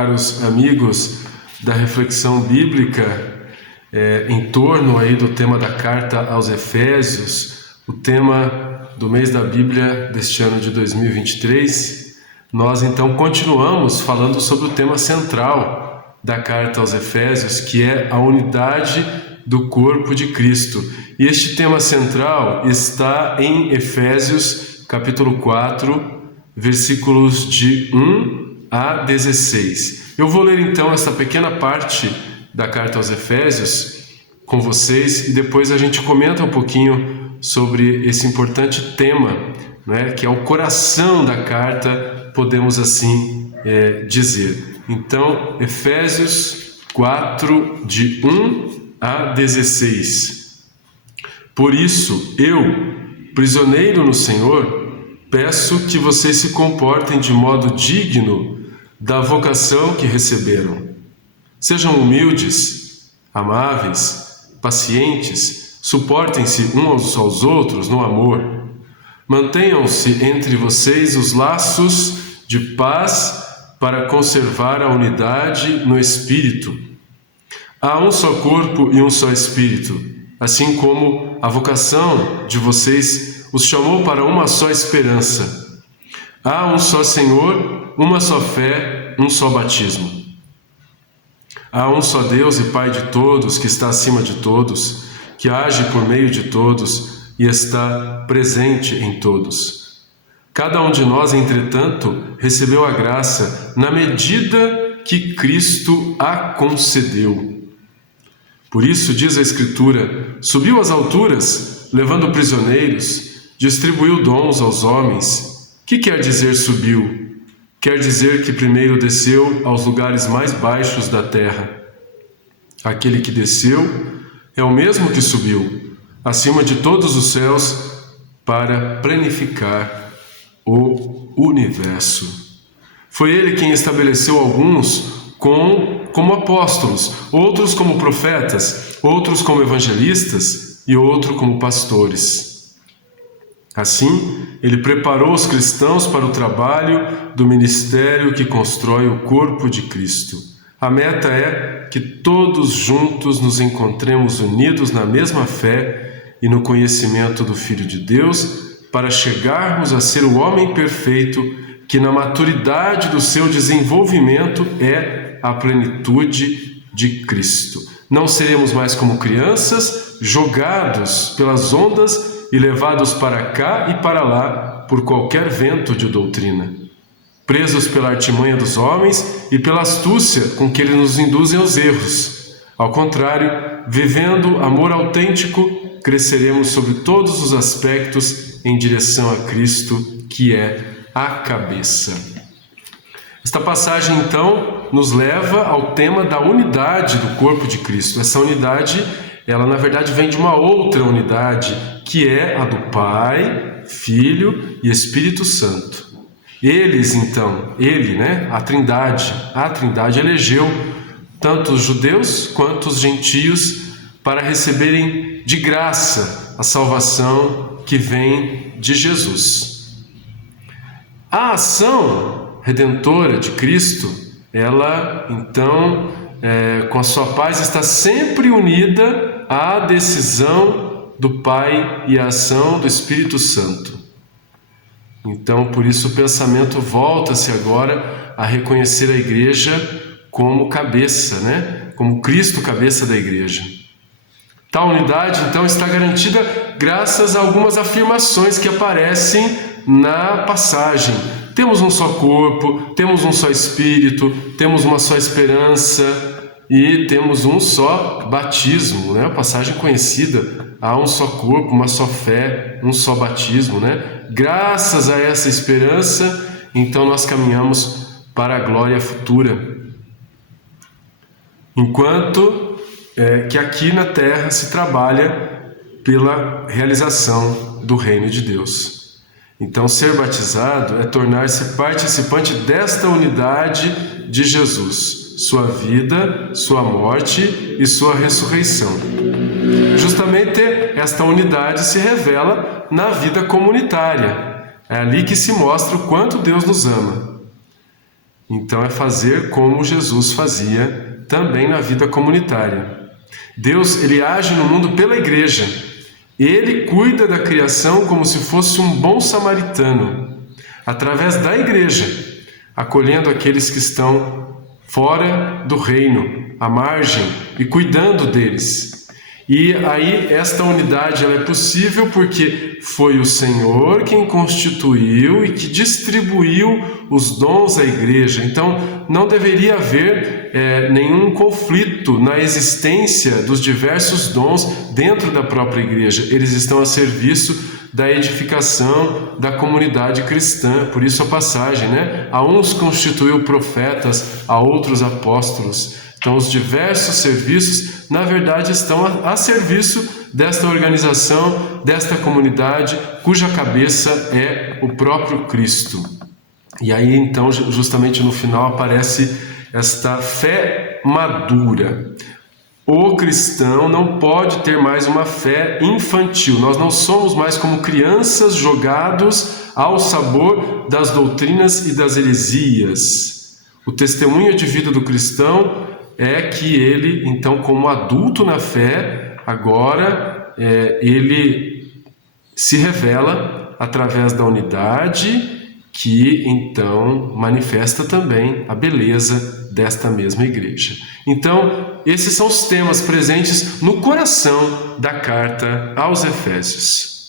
caros amigos da reflexão bíblica em torno aí do tema da carta aos Efésios, o tema do mês da Bíblia deste ano de 2023. Nós então continuamos falando sobre o tema central da carta aos Efésios, que é a unidade do corpo de Cristo. E este tema central está em Efésios capítulo 4, versículos de 1 a 16. Eu vou ler então esta pequena parte da carta aos Efésios com vocês e depois a gente comenta um pouquinho sobre esse importante tema, né, que é o coração da carta, podemos assim dizer. Então, Efésios 4, de 1 a 16. Por isso, eu, prisioneiro no Senhor, peço que vocês se comportem de modo digno da vocação que receberam. Sejam humildes, amáveis, pacientes, suportem-se uns aos outros no amor. Mantenham-se entre vocês os laços de paz para conservar a unidade no Espírito. Há um só corpo e um só Espírito, assim como a vocação de vocês os chamou para uma só esperança. Há um só Senhor, uma só fé, um só batismo. Há um só Deus e Pai de todos, que está acima de todos, que age por meio de todos e está presente em todos. Cada um de nós, entretanto, recebeu a graça na medida que Cristo a concedeu. Por isso, diz a Escritura, subiu às alturas, levando prisioneiros, distribuiu dons aos homens. Que quer dizer subiu? Quer dizer que primeiro desceu aos lugares mais baixos da terra. Aquele que desceu é o mesmo que subiu, acima de todos os céus, para planificar o universo. Foi ele quem estabeleceu alguns como apóstolos, outros como profetas, outros como evangelistas e outros como pastores. Assim, ele preparou os cristãos para o trabalho do ministério que constrói o corpo de Cristo. A meta é que todos juntos nos encontremos unidos na mesma fé e no conhecimento do Filho de Deus, para chegarmos a ser o homem perfeito que na maturidade do seu desenvolvimento é a plenitude de Cristo. Não seremos mais como crianças, jogados pelas ondas e levados para cá e para lá por qualquer vento de doutrina, presos pela artimanha dos homens e pela astúcia com que eles nos induzem aos erros. Ao contrário, vivendo amor autêntico, cresceremos sobre todos os aspectos em direção a Cristo, que é a cabeça. Esta passagem, então, nos leva ao tema da unidade do corpo de Cristo. Essa unidade, ela na verdade vem de uma outra unidade, que é a do Pai, Filho e Espírito Santo. Eles, então, a Trindade elegeu tanto os judeus quanto os gentios para receberem de graça a salvação que vem de Jesus. A ação redentora de Cristo, ela então, com a sua paz, está sempre unida à decisão do Pai e à ação do Espírito Santo. Então, por isso o pensamento volta-se agora a reconhecer a igreja como cabeça, como Cristo cabeça da igreja. Tal unidade, então, está garantida graças a algumas afirmações que aparecem na passagem. Temos um só corpo, temos um só Espírito, temos uma só esperança e temos um só batismo, a passagem conhecida, há um só corpo, uma só fé, um só batismo, Graças a essa esperança, então nós caminhamos para a glória futura. Enquanto que aqui na terra se trabalha pela realização do reino de Deus. Então, ser batizado é tornar-se participante desta unidade de Jesus, sua vida, sua morte e sua ressurreição. Justamente esta unidade se revela na vida comunitária. É ali que se mostra o quanto Deus nos ama. Então é fazer como Jesus fazia também na vida comunitária. Deus, ele age no mundo pela igreja. Ele cuida da criação como se fosse um bom samaritano, através da igreja, acolhendo aqueles que estão fora do reino, à margem, e cuidando deles. E aí esta unidade ela é possível porque foi o Senhor quem constituiu e que distribuiu os dons à igreja. Então não deveria haver nenhum conflito na existência dos diversos dons dentro da própria igreja. Eles estão a serviço da edificação da comunidade cristã. Por isso a passagem, né? A uns constituiu profetas, a outros apóstolos. Então os diversos serviços, na verdade, estão a serviço desta organização, desta comunidade, cuja cabeça é o próprio Cristo. E aí então, justamente no final, aparece esta fé madura. O cristão não pode ter mais uma fé infantil. Nós não somos mais como crianças jogados ao sabor das doutrinas e das heresias. O testemunho de vida do cristão é que ele, então, como adulto na fé, agora ele se revela através da unidade que, então, manifesta também a beleza desta mesma igreja. Então, esses são os temas presentes no coração da carta aos Efésios.